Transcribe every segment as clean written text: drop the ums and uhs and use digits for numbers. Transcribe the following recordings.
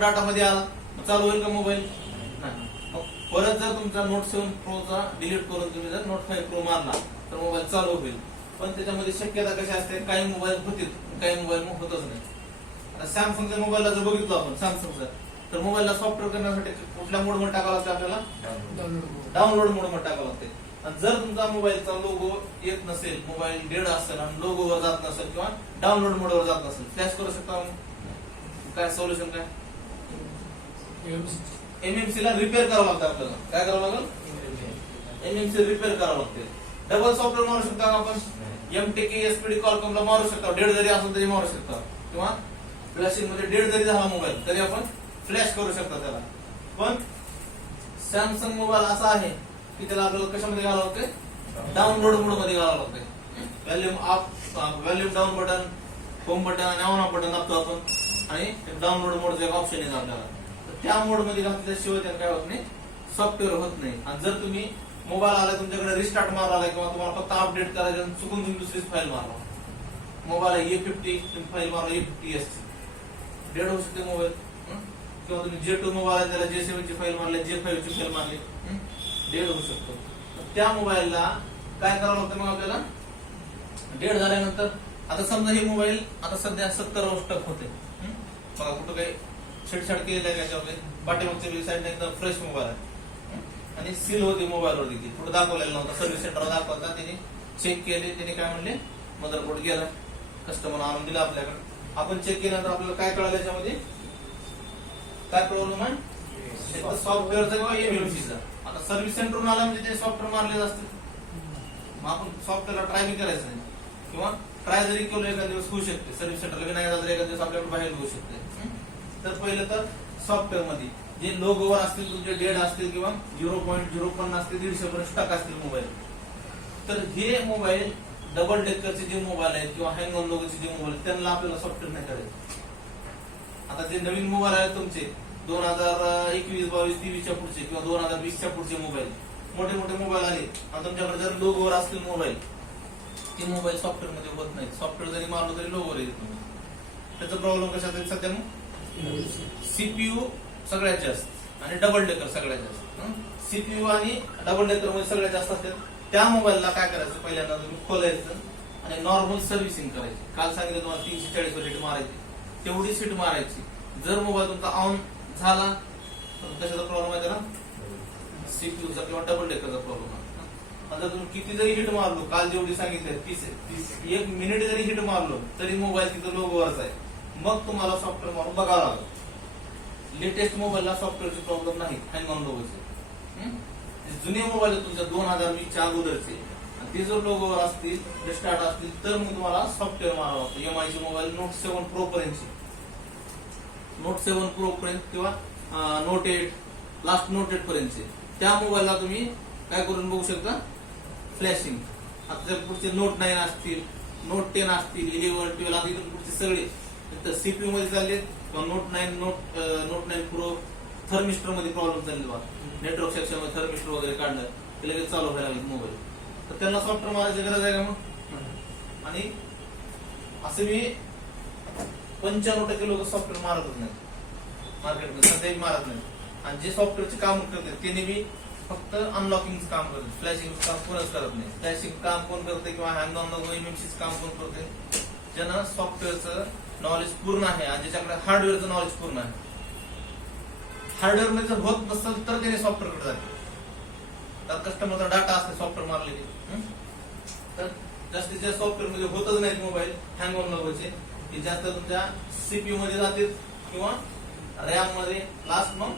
Data मध्ये आला चालू होईल का मोबाईल? नाही. मग परत जर तुमचा नोट 7 प्रोचा डिलीट करून तुम्ही जर नोट 5 प्रो मारला तर मोबाईल चालू होईल. पण त्याच्यामध्ये शक्यता कशी असते, काही मोबाईल होतील काही मोबाईल होतच नाही. आता सॅमसंगच्या मोबाईलला जर बघितलं आपण सॅमसंगचा, तर मोबाईलला सॉफ्टवेअर करण्यासाठी कुठल्या मोड मध्ये टाकावं लागतं आपल्याला? डाउनलोड मोड मध्ये टाकावं लागते. आणि जर तुमचा मोबाईलचा लोगो येत नसेल, मोबाईल डेड असेल आणि लोगोवर जात नसेल किंवा डाउनलोड मोडवर जात नसेल, फ्लॅश करू शकता. काय सोल्युशन काय? एमएमसी ला रिपेअर करावं लागतं आपल्याला. काय करावं लागेल? एमएमसी रिपेअर करावं लागते. डबल सॉफ्टवेअर मारू शकता आपण. एमटीके एसपीडी कॉलकॉमला मारू शकता, डेड जरी असेल तरी मारू शकता. किंवा फ्लॅशिंग मध्ये डेड जरी झाला मोबाईल तरी आपण फ्लॅश करू शकता त्याला. पण सॅमसंग मोबाईल असा आहे की त्याला आपल्याला कशामध्ये घालावं लागते? डाउनलोड मोड मध्ये घालावं लागते. Volume up, volume down button, home button आणि ऑन ऑफ बटन दाबतो आपण आणि डाउनलोड मोडचं एक ऑप्शन येतं आपल्याला. त्या मोड मध्ये घातल्याशिवाय त्याला काय होत नाही, सॉफ्टवेअर होत नाही. आणि जर तुम्ही मोबाईल आला तुमच्याकडे रिस्टार्ट मारला किंवा तुम्हाला फक्त अपडेट करायचं चुकून तुम्ही दुसरीच फाईल मारला, मोबाईल A50 फाईल मारला, A50s डेड होऊ शकते मोबाईल. किंवा तुम्ही J2 मोबाईल त्याला J7 ची फाईल मारली, J5 ची फाईल मारली, डेड होऊ शकतो. त्या मोबाईलला काय करावं लागतं मग आपल्याला? डेड झाल्यानंतर आता समजा हे मोबाईल आता सध्या 70 स्टक होते, बघा कुठं काही छेडछाड केलेली आहे त्याच्यामध्ये, पाठीमागच्या साईडने एकदम फ्रेश मोबाईल आहे आणि सील होती मोबाईलवर देखील, पुढे दाखवलेला नव्हता. सर्व्हिस सेंटरला दाखवता, त्यांनी चेक केले, त्यांनी काय म्हणले मदरबोर्ड गेला, कस्टमर आणून दिला आपल्याकडे. आपण चेक केल्यानंतर आपल्याला काय कळालं याच्यामध्ये काय प्रॉब्लेम आहे, सॉफ्टवेअरचा किंवा एमएमसीचा. आता सर्व्हिस सेंटरवरून आला म्हणजे ते सॉफ्टवेअर मारलेलं असतं, मग आपण सॉफ्टवेअरला ट्राय बी करायचं नाही. किंवा ट्राय जरी केलं एखाद्या दिवस होऊ शकते, सर्व्हिस सेंटरला बी नाही झालं एखाद्या दिवस आपल्याकडे बाहेर होऊ शकते. तर पहिलं तर सॉफ्टवेअर मध्ये जे लोगोवर असतील तुमचे डेड असतील किंवा 0.01 असतील 150 पर्यंत स्टक असतील मोबाईल, तर हे मोबाईल डबल डेकरचे जे मोबाईल आहेत किंवा हँग ऑन लोगोचे जे मोबाईल त्यांना आपल्याला सॉफ्टवेअर नाही करायचं. आता जे नवीन मोबाईल आहेत तुमचे 2021, 22, 23 च्या पुढचे किंवा 2020 च्या पुढचे मोबाईल, मोठे मोठे मोबाईल आले आणि तुमच्याकडे जर लोगोवर असतील मोबाईल, ते मोबाईल सॉफ्टवेअर मध्ये होत नाही. सॉफ्टवेअर जरी मारलं तरी लोगोवर येत नाही. त्याचा प्रॉब्लेम कशात आहे सध्या? मग सीपीयू सगळ्यात जास्त आणि डबल डेकर सगळ्यात जास्त. सीपीयू आणि डबल डेकर मध्ये सगळ्यात जास्त असतात. त्या मोबाईलला काय करायचं, पहिल्यांदा तुम्ही खोलायचं आणि नॉर्मल सर्व्हिसिंग करायची. काल सांगितलं तुम्हाला 340 वर हिट मारायची, तेवढी सीट मारायची. जर मोबाईल तुमचा ऑन झाला तर कशाचा प्रॉब्लेम आहे त्याला? सीपीयूचा किंवा डबल डेकरचा प्रॉब्लेम आहे. जर तुम्ही किती जरी हिट मारलो, काल जेवढी सांगितलं 30 1 मिनिट जरी हिट मारलो तरी मोबाईल तिथं लोगोवरच आहे, मग तुम्हाला सॉफ्टवेअर मारून बघावं लागेल. लेटेस्ट मोबाईलला सॉफ्टवेअरचे प्रॉब्लेम नाही, हँग ऑन लोगोचे. जुने मोबाईल तुमच्या 2020 च्या अगोदरचे ते जर लोगोवर असतील, स्टार्ट असतील, तर मग तुम्हाला सॉफ्टवेअर मारावं लागतं. एमआयचे मोबाईल नोट 7 प्रो पर्यंतचे, नोट 7 प्रो पर्यंत किंवा नोट 8 लास्ट नोट 8 पर्यंतचे त्या मोबाईलला तुम्ही काय करून बघू शकता? फ्लॅशिंग. आता पुढचे नोट 9 असतील, नोट 10 असतील, 11, 12 आता इथून पुढचे सगळे सीपीयू मध्ये चालले किंवा नोट 9 प्रो थर्मिस्टर मध्ये प्रॉब्लेम चालले बा, नेटवर्क सेक्शन मध्ये थर्मिस्टर वगैरे काढलं ते लगेच चालू व्हायला लागले मोबाईल. तर त्यांना सॉफ्टवेअर मारायची गरज आहे का मग? आणि असं मी 95% लोक सॉफ्टवेअर मारतच नाही मार्केटमध्ये, सध्या मारत नाही. आणि जे सॉफ्टवेअरचे काम करतात त्यांनी बी फक्त अनलॉकिंगचं काम करतात, फ्लॅशिंगचं काम कोणच करत नाही. फ्लॅशिंग काम कोण करते किंवा हँग ऑन लोगो एमएमसीचं काम कोण करते? ज्यांना सॉफ्टवेअरचं नॉलेज पूर्ण आहे आणि ज्याच्याकडे हार्डवेअरचं नॉलेज पूर्ण आहे. हार्डवेअर मध्ये जर होत नसेल तर त्याने सॉफ्टवेअरकडे जाते. त्यात कस्टमरचा डाटा असते सॉफ्टवेअर मारलेले, तर जास्तीत जास्त सॉफ्टवेअर मध्ये होतच नाहीत मोबाईल हँग ऑन लोगोचे, की जास्त तुमच्या सीपीयू मध्ये जाते किंवा रॅम मध्ये, लास्ट मग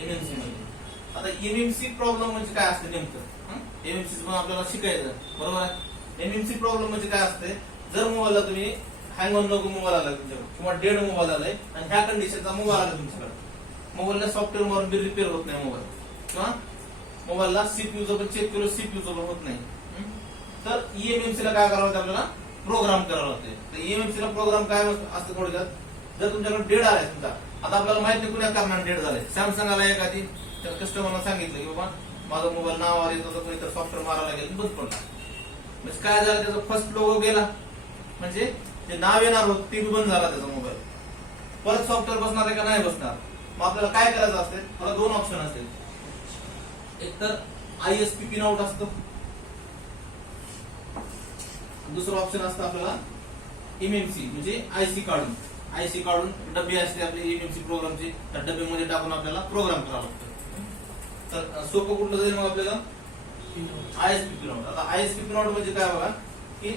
एमएमसी मध्ये. आता एमएमसी प्रॉब्लेम म्हणजे काय असते नेमकं? एमएमसी पण आपल्याला शिकायचं, बरोबर आहे? एमएमसी प्रॉब्लेम म्हणजे काय असते? जर मोबाईलला तुम्ही हँग ऑन लोगो मोबाईल आला तुमच्याकडे किंवा डेड मोबाईल आलाय आणि ह्या कंडिशनचा मोबाईल आला तुमच्याकडे, मोबाईलला सॉफ्टवेअर मारून बी रिपेअर होत नाही मोबाईल, किंवा मोबाईलला सीपीयूचं पण चेक केलं सीपीयूचं पण होत नाही, तर ईएमएमसी ला काय करावं लागतं? आपल्याला प्रोग्राम करावं लागते. तर ईएमएमसी ला प्रोग्राम काय असतं थोडक्यात? जर तुमच्याकडे डेड आलाय समजा, आता आपल्याला माहित नाही कुठल्या कारणाने डेड झालाय, सॅमसंग आला एखादी, त्या कस्टमरला सांगितलं की बाबा माझा मोबाईल नावावर येत होतं, कोणीतरी सॉफ्टवेअर मारायला गेलं बंद पडला. म्हणजे काय झालं, त्याचा फर्स्ट लोगो गेला, म्हणजे ते नाव येणार होत ते बंद झाला त्याचा मोबाईल. परत सॉफ्टवेअर बसणार आहे का नाही बसणार? मग आपल्याला काय करायचं असते, मला दोन ऑप्शन असतील. एक तर ISP पिन आउट असतो, दुसरं ऑप्शन असतं आपल्याला MMC म्हणजे आयसी काढून डबे असते आपली MMC प्रोग्रामची, त्या डब्यामध्ये टाकून आपल्याला प्रोग्राम करावा लागतो. तर सोपं कुठलं जाईल मग आपल्याला ISP पिन आउट. आता ISP पिन आउट म्हणजे काय बघा, की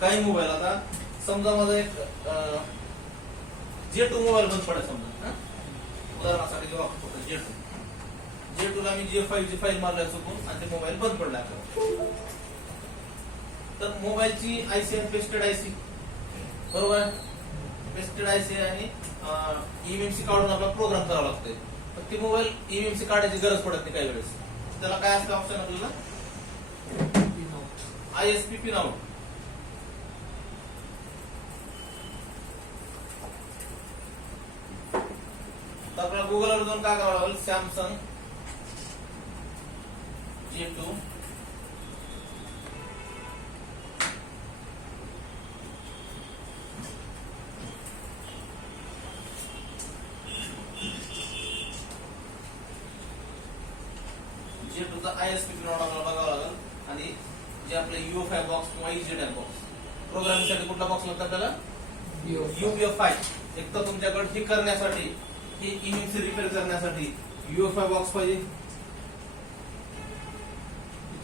काही मोबाईल, आता समजा माझा एक J2 मोबाईल बंद पडेल समजा, उदाहरणासाठी जेव्हा J2 ला मी J5 ची फाईल मारल्या चुकून आणि ते मोबाईल बंद पडला. तर मोबाईलची आयसी आहे पेस्टेड आयसी, बरोबर आहे, पेस्टेड आयसी आणि MMC काढून आपला प्रोग्राम करावा लागतोय. पण ते मोबाईल MMC काढायची गरज पडत नाही काही वेळेस. त्याला काय असतं ऑप्शन आपल्याला ISP पिन आउट. तर आपल्याला गुगलवर जाऊन काय करावं लागेल, सॅमसंग J2 J2 चा ISP पिन आउट आपल्याला बघावं लागेल. आणि जे आपले UEFI बॉक्स किंवा EZTAG बॉक्स, प्रोग्रामिंगसाठी कुठला बॉक्स लागतो आपल्याला, UEFI. एक तर तुमच्याकडे हे करण्यासाठी, हे MMC रिपेअर करण्यासाठी UEFI बॉक्स पाहिजे.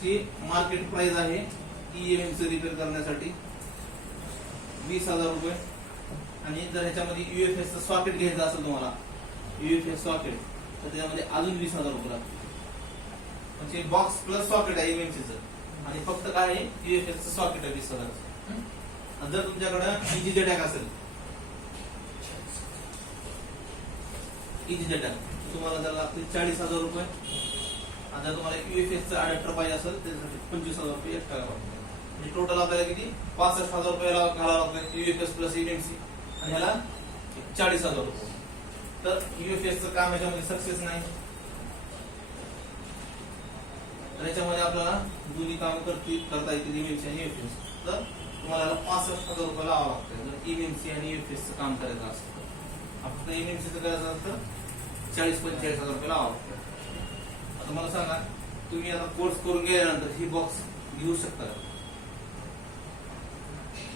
ची मार्केट प्राइस आहे MMC रिपेअर करण्यासाठी 20,000 रुपये. आणि जर ह्याच्यामध्ये UFS चं सॉकेट घ्यायचं असेल तुम्हाला, UFS सॉकेट, तर त्याच्यामध्ये अजून 20,000 रुपये लागतील. म्हणजे बॉक्स प्लस सॉकेट आहे MMC चं, आणि फक्त काय आहे UFS चं सॉकेट आहे 20,000. जर तुमच्याकडे EZTAG असेल, EZTAG तुम्हाला त्याला लागतील 40,000 रुपये. आणि जर तुम्हाला UFS चं अडॅप्टर पाहिजे असेल त्याच्यासाठी 25,000 रुपये एक्स्ट्रा लागतात. म्हणजे टोटल आपल्याला किती 65,000 रुपये घालावं लागतात UFS प्लस MMC, आणि ह्याला 40,000 रुपये. तर UFS चं काम याच्यामध्ये सक्सेस नाही. याच्यामध्ये आपल्याला दोन्ही काम करता येतील MMC आणि UFS. तर तुम्हाला 65,000 रुपये लावावं लागतं जर MMC आणि UFS चं काम करायचं असतं. फक्त MMC चं करायचं असतं 40-45,000 रुपये लावावं लागतं. आता मला सांगा, तुम्ही आता कोर्स करून गेल्यानंतर ही बॉक्स घेऊ शकता,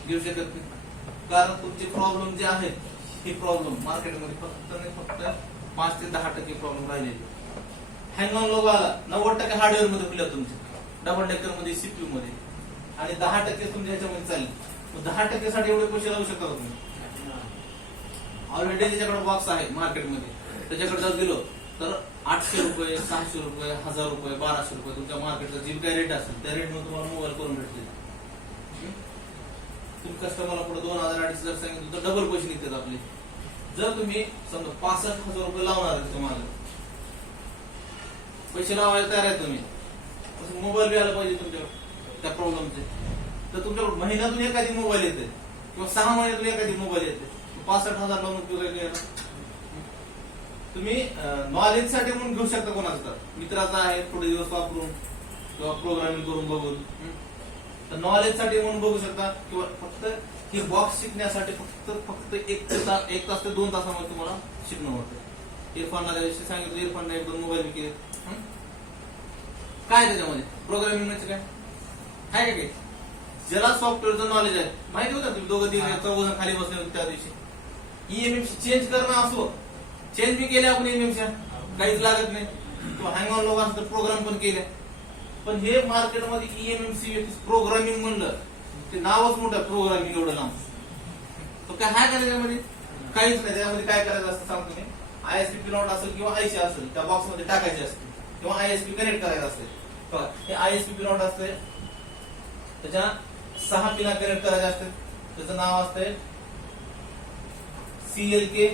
घेऊ शकत नाही. कारण तुमचे प्रॉब्लेम जे आहेत, हे प्रॉब्लेम मार्केटमध्ये फक्त 5 ते 10% प्रॉब्लेम राहिलेले. हँग ऑन लोगो आला, 90% हार्डवेअर मध्ये खुल्या तुमचे, डबल डेकर मध्ये, CPU मध्ये, आणि 10% तुमच्या ह्याच्यामध्ये चालले. मग 10% साठी एवढे पैसे लावू शकता तुम्ही. ऑलरेडी त्याच्याकडे बॉक्स आहे मार्केटमध्ये, त्याच्याकडे जर गेलो तर 800 रुपये, 600 रुपये, 1000 रुपये, 1200 रुपये तुमच्या मार्केटचा जे काही रेट असेल त्या रेटमध्ये तुम्हाला मोबाईल करून भेटले. तुम्ही कस्टमरला पुढे 2,000-2,500 जर सांगितलं तर डबल पैसे निघतात आपले. जर तुम्ही समजा 65,000 रुपये लावणार आहे तुम्हाला, पैसे लावायला तयार आहे तुम्ही, मोबाईल बी आला पाहिजे तुमच्याकडे त्या प्रॉब्लेमचे. तर तुमच्याकडे महिन्यातून एखादी मोबाईल येते किंवा 6 महिन्यातून एखादी मोबाईल येते, 65,000 लावून उपयोग आहे. तुम्ही नॉलेज साठी म्हणून घेऊ शकता कोणाचा, मित्राचा आहे थोडे दिवस वापरून किंवा प्रोग्रामिंग करून बघून, तर नॉलेज साठी म्हणून बघू शकता. किंवा फक्त हे बॉक्स शिकण्यासाठी फक्त 1 तास ते 2 तासामध्ये तुम्हाला शिकणं होतं. इरफानला त्या दिवशी सांगितलं, इरफानने 1-2 मोबाईल विकले. काय त्याच्यामध्ये प्रोग्रामिंग म्हणजे काय आहे का काही, ज्याला सॉफ्टवेअरचं नॉलेज आहे, माहिती होतं तुम्ही दोघं चौघ खाली बसले होते त्या दिवशी. MMC चेंज करणं असो, चेंज बी केले आपण MMC, काहीच लागत नाही. किंवा हँग ऑन लोक असं प्रोग्राम पण केले. पण हे मार्केटमध्ये MMC प्रोग्रामिंग म्हणलं ते नावच मोठं, प्रोग्रामिंग एवढं नाव. तो काय आहे का त्याच्यामध्ये, काहीच नाही. त्याच्यामध्ये काय करायचं असतं सांगतो मी, ISP पिन आउट असेल किंवा IC असेल त्या बॉक्स मध्ये टाकायचे असते, किंवा ISP कनेक्ट करायचं असते. हे ISP पिन आउट असते, त्याच्या 6 पिना कनेक्ट करायचे असते. त्याचं नाव असते CLK.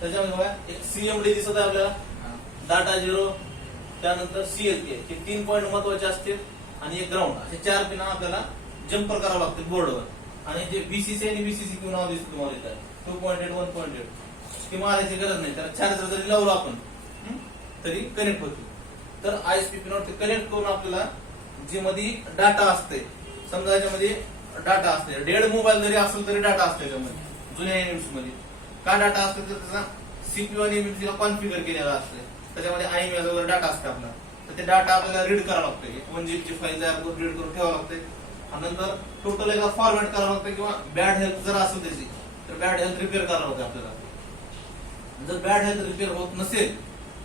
त्याच्यामध्ये बघा एक CMD दिसत आहे आपल्याला, डाटा 0, त्यानंतर CLK. हे 3 पॉईंट महत्वाचे असतील, आणि एक ग्राउंड. असे 4 पिना आपल्याला जम्पर करावं लागते बोर्डवर. आणि जे VCC आणि VCC नाव दिसतं तुम्हाला इथं 2.8, 1.8, ती मारायची गरज नाही. त्याला चार्जर जरी लावलं आपण तरी कनेक्ट होते. तर ISP पिन आउट कनेक्ट करून आपल्याला जे मध्ये डाटा असते, समजा याच्यामध्ये डाटा असते. डेड मोबाईल जरी असेल तरी डाटा असते त्यामध्ये, जुन्या एमएमसी मध्ये. का डाटा असतो तर त्याचा सीपीयू आणि एमएमसी ला कॉन्फिगर केलेला असते, त्याच्यामध्ये आयएमएस वगैरे डाटा असते आपला. तर ते डाटा आपल्याला रीड करावं लागतं. 1 GB ची फाईल तयार करून रीड करून ठेवावं लागते. आणि नंतर टोटल एकदा फॉर्मॅट करावं लागतं. किंवा बॅड हेल्थ जर असेल त्याची तर बॅड हेल्थ रिपेअर करावं लागतं आपल्याला. जर बॅड हेल्थ रिपेअर होत नसेल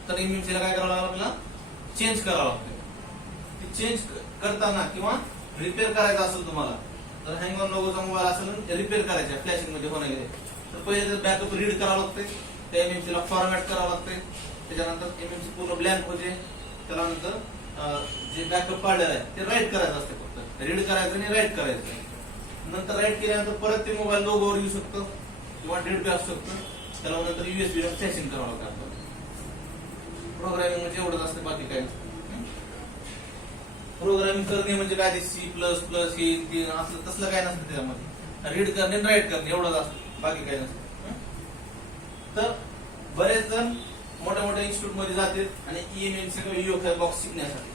तर एमएमसी ला काय करावं लागतं, आपल्याला चेंज करावं लागतं. चेंज करताना किंवा रिपेअर करायचा असेल तुम्हाला, तर हँग ऑन लोगोचा मोबाईल असेल रिपेअर करायचा फ्लॅशिंग मध्ये होणार तर पहिले बॅकअप रीड करावं लागते, त्या एमएमसी ला फॉर्मॅट करावं लागते. त्याच्यानंतर एमएमसी पूर्ण ब्लँक होते. त्यानंतर जे बॅकअप काढलेलं आहे ते राईट करायचं असते, फक्त रीड करायचं आणि राईट करायचं. नंतर राईट केल्यानंतर परत ते मोबाईल लोगोवर येऊ शकतो किंवा डेड पे असू शकतं. त्याला नंतर युएसबी ला फ्लॅशिंग करावं लागतं आपल्याला. प्रोग्रामिंग म्हणजे एवढंच असते, बाकी काय नसतं. प्रोग्रामिंग करणे म्हणजे काय ते C++ हे असलं तसलं काय नसतं त्याच्यामध्ये. रीड करणे आणि राईट करणे एवढंच असतं, बाकी काय नसतं. तर बरेच जण मोठ्या मोठ्या इन्स्टिट्यूट मध्ये जातात आणि EMMC किंवा UFI बॉक्स शिकण्यासाठी.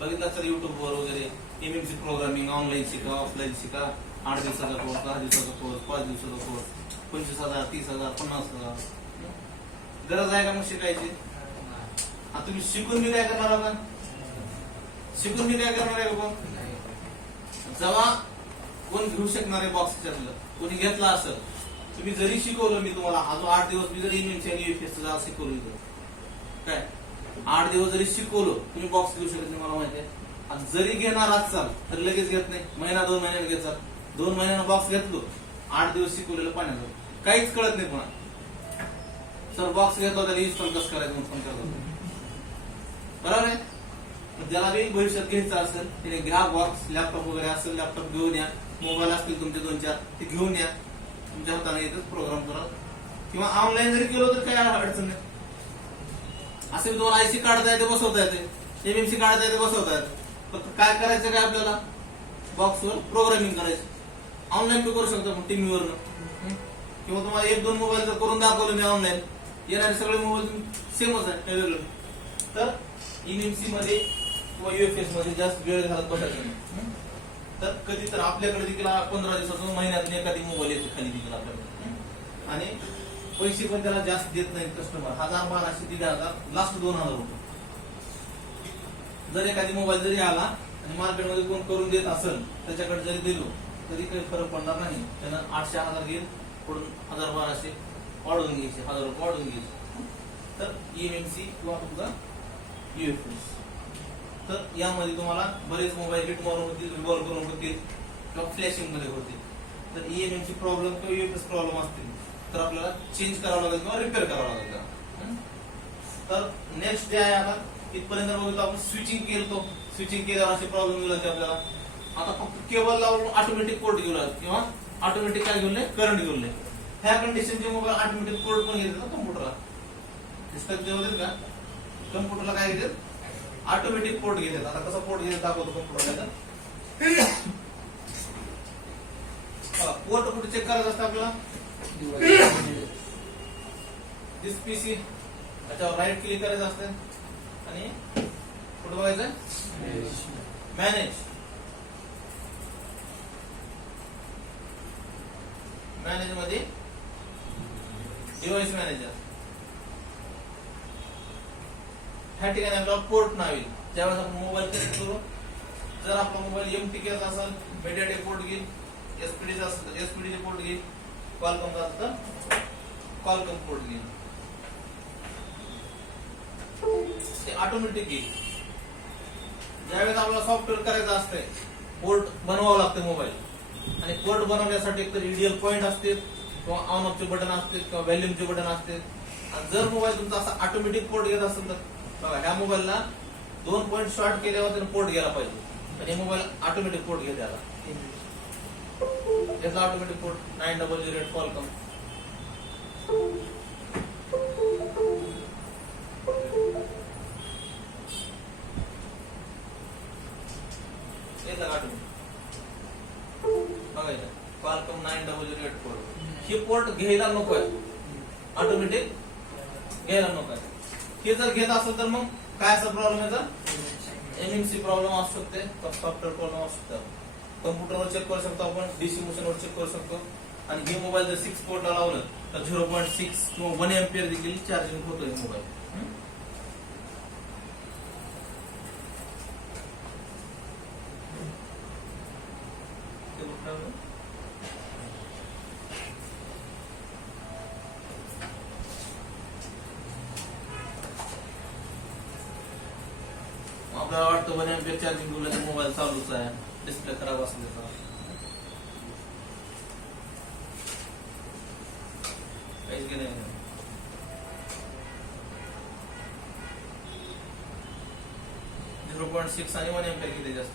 बघितलं तर युट्यूबवर वगैरे एमएमसी प्रोग्रामिंग ऑनलाईन शिका, ऑफलाईन शिका, 8 दिवसाचा कोर्स, 10 दिवसाचा कोर्स, 5 दिवसाचा कोर्स, 25,000, 30,000, 50,000. गरज आहे का मग शिकायची? आता तुम्ही शिकून मी काय करणार आहात? शिकून मी काय करणार आहे बाबा? जेव्हा कोण घेऊ शकणार आहे बॉक्स त्यातलं, कोणी घेतला असेल, तुम्ही जरी शिकवलं मी तुम्हाला अजून 8 दिवस मी जरी एमएमसी आणि UFS शिकवलं काय 8 दिवस जरी शिकवलं, तुम्ही बॉक्स घेऊ शकत नाही मला माहिती आहे. आणि जरी घेणार असाल तर लगेच घेत नाही, महिना 2 महिन्यात घेतात. 2 महिन्यानं बॉक्स घेतलो, 8 दिवस शिकवलेलं पाण्यात काहीच कळत नाही पुन्हा. सर बॉक्स घेतो त्याला इन्स्टॉल कसं करायचं म्हणून फोन करतो. बरोबर आहे. ज्याला बी भविष्यात घ्यायचं असेल त्याने घ्या बॉक्स. लॅपटॉप वगैरे असेल लॅपटॉप घेऊन या, मोबाईल असतील तुमचे 2-4 ते घेऊन या, तुमच्या हाताने येतच प्रोग्राम करा. किंवा ऑनलाईन जरी केलं तर काय अडचण नाही. असे तुम्हाला आयसी काढता येते, बसवता येते, एमएमसी काढता येते, बसवता येते. फक्त काय करायचं काय आपल्याला बॉक्सवर प्रोग्रामिंग करायचं. ऑनलाईन बी करू शकता मग टीव्हीवरनं. किंवा तुम्हाला 1-2 मोबाईल जर करून दाखवलं मी ऑनलाईन, येणारे सगळे मोबाईल सेमच आहे वेगवेगळे. तर एमएमसी मध्ये किंवा UFS मध्ये जास्त वेळ घालत बसायचं नाही. तर कधी तर आपल्याकडे देखील 15 दिवसातून महिन्यातून एखादी मोबाईल येते खाली देखील आपल्याकडे. आणि पैसे पण त्याला जास्त देत नाहीत कस्टमर. 1,000-1,200 1,000 लास्ट 2,000 रुपये. जर एखादी मोबाईल जरी आला आणि मार्केटमध्ये कोण करून देत असेल त्याच्याकडे जरी दिलो तरी काही फरक पडणार नाही. त्यानं 800-1,000 घेईल, पुढून 1,000-1,200 वाढवून घ्यायचे, 1,000 रुपये वाढवून घ्यायचे. तर EMMC किंवा तुमचा UFS. तर यामध्ये तुम्हाला बरेच मोबाईल हिट मारून होतील, रिव्हॉल्व करून होतील किंवा फ्लॅशिंग मध्ये होतील. तर EMMC प्रॉब्लेम किंवा UFS प्रॉब्लेम असतील तर आपल्याला चेंज करावं लागेल किंवा रिपेअर करावं लागेल. तर नेक्स्ट डे आहे आता इथपर्यंत बघितलं आपण स्विचिंग केलं. स्विचिंग केल्यावर असे प्रॉब्लेम गेला आपल्याला. आता फक्त केबल लावून ऑटोमॅटिक पोर्ट घेऊन किंवा ऑटोमॅटिक काय घेऊन करंट घेऊन. ह्या कंडिशनचे मोबाईल ऑटोमॅटिक पोर्ट पण घेतात कम्प्युटरला. डिस्कस होते का कम्प्युटरला काय घेतात ऑटोमॅटिक पोर्ट घेतात. आता कसं पोर्ट घेतात दाखवतो कम्प्युटरला. पोर्ट कुठे चेक करायचं असतं आपल्याला? दिस पीसी त्याच्यावर राईट क्लिक करायचं असतं आणि कुठं बघायचं मॅनेज. मॅनेज मध्ये डिव्हाइस मॅनेजर. ह्या ठिकाणी आपल्याला पोर्ट नाव येईल. ज्यावेळेस आपण मोबाईल कनेक्ट करू, जर आपला मोबाईल MTK असेल मीडियाटेक पोर्ट घेईल, SPD असेल SPD पोर्ट घेईल, क्वालकॉम असेल तर क्वालकॉम पोर्ट घेईल. ते ऑटोमॅटिक घेईल. ज्यावेळेस आपल्याला सॉफ्टवेअर करायचं असतंय पोर्ट बनवावं लागतं मोबाईल. आणि पोर्ट बनवण्यासाठी एक तर IDL पॉईंट असते किंवा ऑन ऑफचे बटन असते किंवा व्हॅल्यूमचे बटन असते. आणि जर मोबाईल तुमचा असा ऑटोमॅटिक पोर्ट घेत असेल तर बघा ह्या मोबाईलला 2 पॉईंट शॉर्ट केल्यावर त्याने पोर्ट घ्यायला पाहिजे. आणि मोबाईल ऑटोमॅटिक पोर्ट घेते. आता याचा ऑटोमॅटिक पोर्ट 900 क्वालकॉम. बघायचं क्वालकॉम 900 पोर्ट. हे पोर्ट घ्यायला नको आहे, ऑटोमॅटिक घ्यायला नको आहे. हे जर घेत असेल तर मग काय असा प्रॉब्लेम आहे? तर MMC प्रॉब्लेम असू शकते, सॉफ्टवेअर प्रॉब्लेम असू शकतो. कम्प्युटरवर चेक करू शकतो आपण, डीसी मशीनवर चेक करू शकतो. आणि हे मोबाईल जर 6 पोर्टला लावलं तर 0.6 किंवा 1 एम्पियर देखील चार्जिंग होतो हे मोबाईल. आपल्याला वाटतं 1 एम्पियर चार्जिंग दिलं मोबाईल चालूच आहे, डिस्प्ले खराब असल्याचा. काहीच गेलं नाही. 0.6 आणि 1 एम्पियर किती जास्त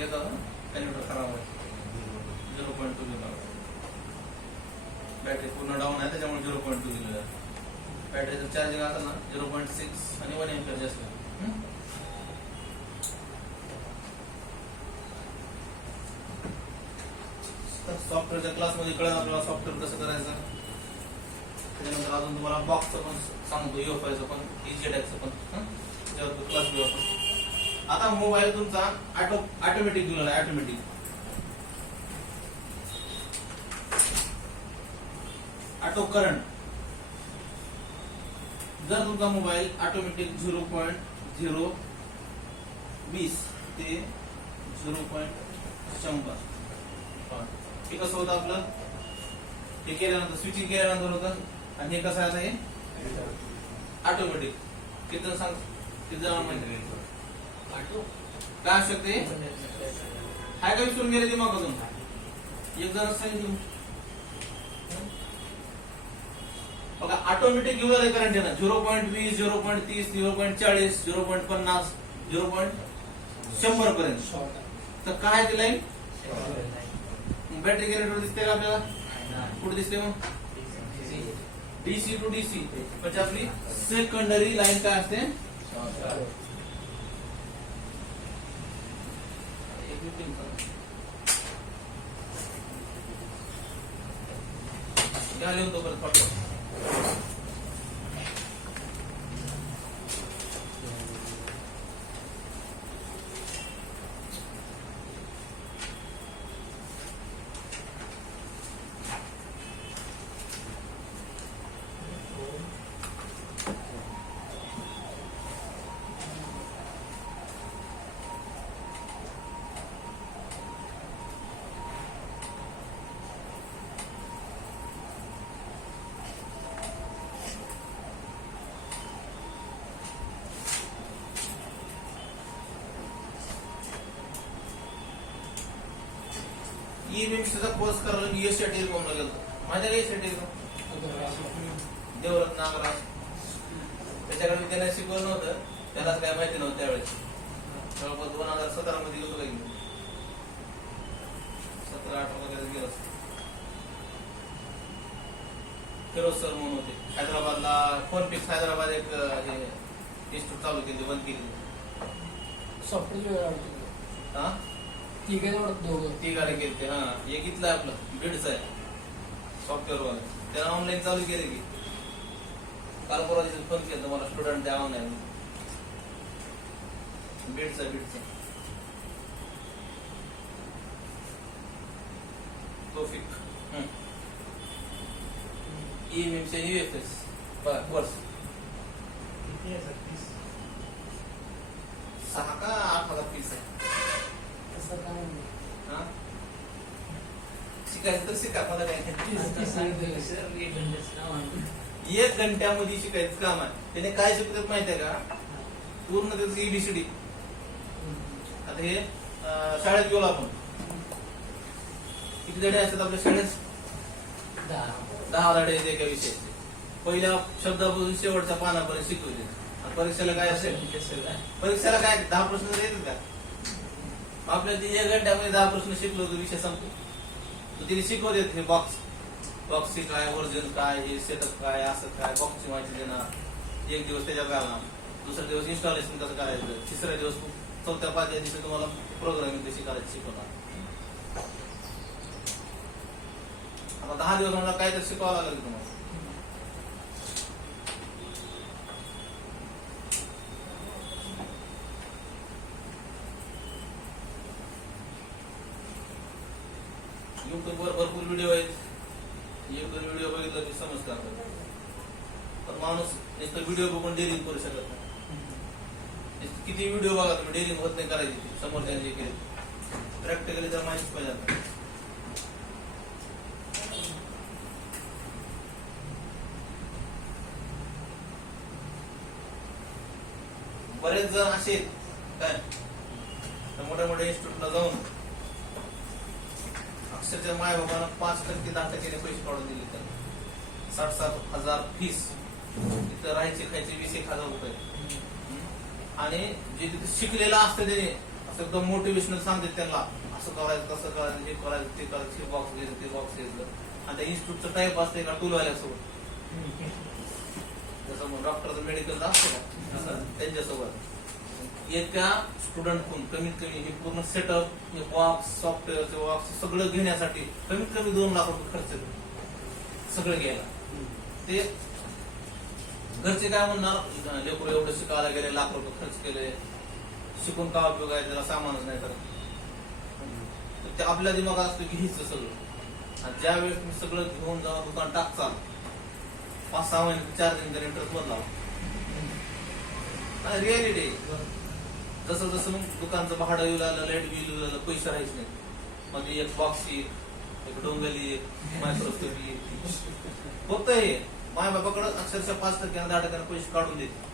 येतं ना, कॅल्क्युलेटर खराब आहे. 0.2 गेला. बॅटरी पूर्ण डाऊन आहे त्याच्यामुळे 0.2 गेलं. बॅटरीचं चार्जिंग असेल ना 0.6 आणि 1 एम्पियर जास्त. सॉफ्टवेअरच्या क्लासमध्ये कळलं आपल्याला सॉफ्टवेअर कसं करायचं. त्याच्यानंतर अजून तुम्हाला बॉक्सचं पण सांगतो, यूएफआयचं पण, EZX पण, त्याच्यावर क्लास घेऊ आपण. आता मोबाईल तुमचा ऑटोमॅटिक दिलेला आहे. Auto current. जर तुमचा मोबाईल ऑटोमॅटिक 0.020 ते 0.100 हे कसं होतं आपलं, हे केल्यानंतर स्विचिंग केल्यानंतर होतं. आणि हे कसं आहे आता, हे ऑटोमॅटिक. किती जण सांग, किती जण माहिती काय असू शकते, हाय का विसरून गेले दिमागातून. एक जण सांगितलं बघा, ऑटोमॅटिक घेऊन करंट आहे ना 0.20, 0.30, 0.40, 0.50, 0.100 पर्यंत. तर काय ते लाईन बॅटरी जनरेटर दिसते का आपल्याला, कुठे दिसते मग, डीसी टू डीसी. म्हणजे आपली सेकंडरी लाईन काय असते, लिहून तो परत पाठवा. ईएमएमसीचा कोर्स करायला मी यश टेलिकॉमला गेलो. माझ्या यश टेलिकॉम देवरत नागराज, त्याच्याकडे मी त्याला शिकवलं नव्हतं, त्यालाच काय माहिती नव्हतं त्यावेळेस. जवळपास 2017 मध्ये गेलो, काही 17-18 वगैरे गेलो. फिरोज सर म्हणून होते हैदराबादला, फोन पिक्स हैदराबाद एक इन्स्टिट्यूट चालू केली, बंद केली. सॉफ्टवेअर तिघाला केले. हा, एक इथलं आपलं बीडचं आहे सॉफ्टवेअर वाला, त्याला ऑनलाईन चालू केले की काल परवा दिवशी फोन केलं मला, स्टुडंट द्यावा नाही बीडचं तोफिक. ईएमएमसी आणि यूएफएस कोर्स 6 का 8,000 फीस आहे. शिकायचं तर शिका, मला काय 1 घंट्यामध्ये शिकायचं काम आहे. त्याने काय शिकतात माहितीये का, पूर्ण त्याचं EBCD. आता हे शाळेत गेलो आपण, किती धडे असतात आपल्या शाळेत, 10 धडे एका विषयाचे. पहिल्या शब्दापासून शेवटच्या पानापर्यंत शिकवते. परीक्षेला काय असेल, परीक्षेला काय 10 प्रश्न येतात का आपल्याला. 1 घंट्यामध्ये 10 प्रश्न शिकलो तो विषय संपतो. तिने शिकवत हे बॉक्सची काय, ओरिजिन काय, हे सेटअप काय, असं काय, बॉक्सची माहिती देणार. 1 दिवस त्याच्यात घालणार, दुसरा दिवस इन्स्टॉलेशन कसं करायचं, तिसरा दिवस 4-5 दिवशी तुम्हाला प्रोग्रामिंग कशी करायची शिकवणार. आता 10 दिवस मला काय तर शिकवावं लागेल तुम्हाला. एक दोन व्हिडिओ बघितला की समजतात, पण माणूस नुसतं व्हिडिओ बघून डेअरिंग करू शकत नाही. किती व्हिडिओ बघा तुम्ही, डेअरिंग होत नाही करायची समोरच्याने जे केले. प्रॅक्टिकली तर माहितीच पाहिजे आता. बरेच जण असे काय मोठ्या मोठ्या इन्स्टिट्यूटला जाऊन अक्षरशः माय बाबांना 5% 10% पैसे काढून दिले. तर 60,000 फीस, तिथं राहायचे खायचे 20,000 रुपये. आणि जे तिथे शिकलेलं असतं त्याने असं एकदम मोटिवेशनल सांगतात त्यांना, असं करायचं तसं करायचं, हे करायचं ते करायचं, हे बॉक्स घ्यायचं ते बॉक्स घ्यायचं. आणि त्या इन्स्टिट्यूटचं टाईप असते का टूलवाल्यासोबत, जसं डॉक्टरचं मेडिकल असतं का त्यांच्यासोबत एका स्टुडंटकडून कमीत कमी हे पूर्ण सेटअप, हे बॉक्स, सॉफ्टवेअर बॉक्स सगळं घेण्यासाठी कमीत कमी 2 लाख रुपये खर्च सगळं घ्यायला. ते घरचे काय म्हणणार, लेकरू एवढं शिकायला गेले, लाख रुपये खर्च केले, शिकून का उपयोग आहे, त्याला सामानच नाही तर ते आपल्या दिमागात असतं की हेच सगळं. आणि ज्या वेळेस मी सगळं घेऊन जाऊन दुकान टाकचाल 5-6 महिने 4 दिन इंटरेस्ट बदलावा. रियालिटी जसं जसं मग दुकानचं भाडं येऊ लागलं, लाईट बिल येऊ लागलं, पैसे राहायचे नाही. मध्ये एक बॉक्सी, एक डोंगली, एक मायक्रोस्कोपी फक्त हे माय बाबाकडे अक्षरशः 5% आणि 10% पैसे काढून देते.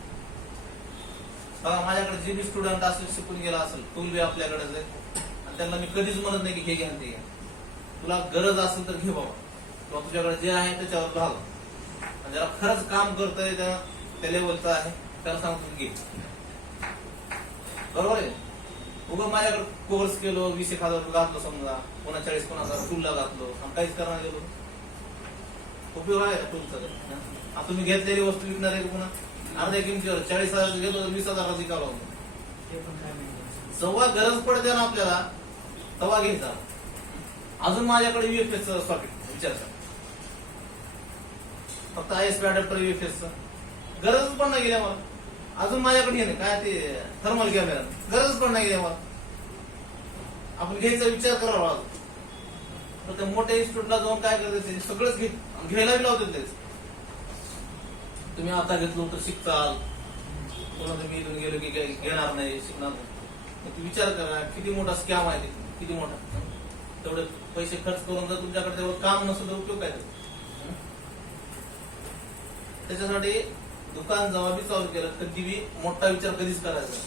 बघा माझ्याकडे जे बी स्टुडंट असेल, शिकून गेला असेल, टूल बी आपल्याकडेच आहे. आणि त्यांना मी कधीच म्हणत नाही की हे घ्या ते घ्या, तुला गरज असेल तर घे बाबा, किंवा तुझ्याकडे जे आहे त्याच्यावर भाग. आणि ज्याला खरंच काम करतंय, त्या लेवलचं आहे, त्याला सांगतो घे. बरोबर आहे. उगं माझ्याकडे कोर्स केलो, 20,000 रुपये घातलो समजा, पुन्हा 40-50,000 टूलला घातलो आणि काहीच करणार गेलो, उपयोग आहे का टूलचा? तुम्ही घेतलेली वस्तू विकणार आहे पुन्हा अर्ध्या किमतीवर 40,000 घेतो, 20,000 विकावं. जेव्हा गरज पडते ना आपल्याला तेव्हा घ्यायचा. अजून माझ्याकडे VFS सॉकेट विचार करा, फक्त ISP अडॅप्टर VFS गरजच पण नाही गेल्या मला. अजून माझ्याकडे नाही काय ते थर्मल कॅमेरा, गरज पण नाही गेल्या मला. आपण घ्यायचा विचार करावा. तर त्या मोठ्या इन्स्टिट्यूटला जाऊन काय करते, सगळंच घ्यायला लावतात तेच. तुम्ही आता घेतलो तर शिकताल, पुन्हा तुम्ही इथून गेलो की घेणार नाही, शिकणार नाही. विचार करा किती मोठा स्कॅम आहे, किती मोठा. तेवढे पैसे खर्च करून जर तुमच्याकडे तेवढं काम नसेल तर उपयोग काय. त्याच्यासाठी दुकान जेव्हा बी चालू केलं कधी बी मोठा विचार कधीच करायचा,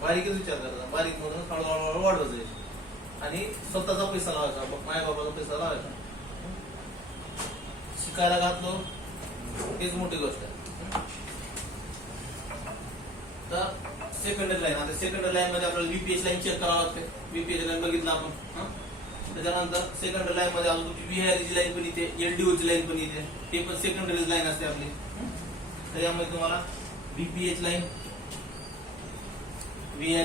बारीकच विचार करायचा. बारीक मधून हळूहळू वाढवत जायचं आणि स्वतःचा पैसा लावायचा, माय बाबाचा पैसा लावायचा. शिकायला घातलो हेच मोठी गोष्ट आहे. तर सेकंडरी लाईन, आता सेकंडरी लाईन मध्ये आपल्याला VPH लाईन चेक करावं लागते. VPH लाईन बघितलं आपण. त्याच्यानंतर सेकंडरी लाईन मध्ये अजून तुमची VIR ची लाईन पण येते, LDO ची लाईन पण येते, ते पण सेकंडरी लाईन असते आपली. त्याच्यामुळे तुम्हाला VPH लाईन, VIR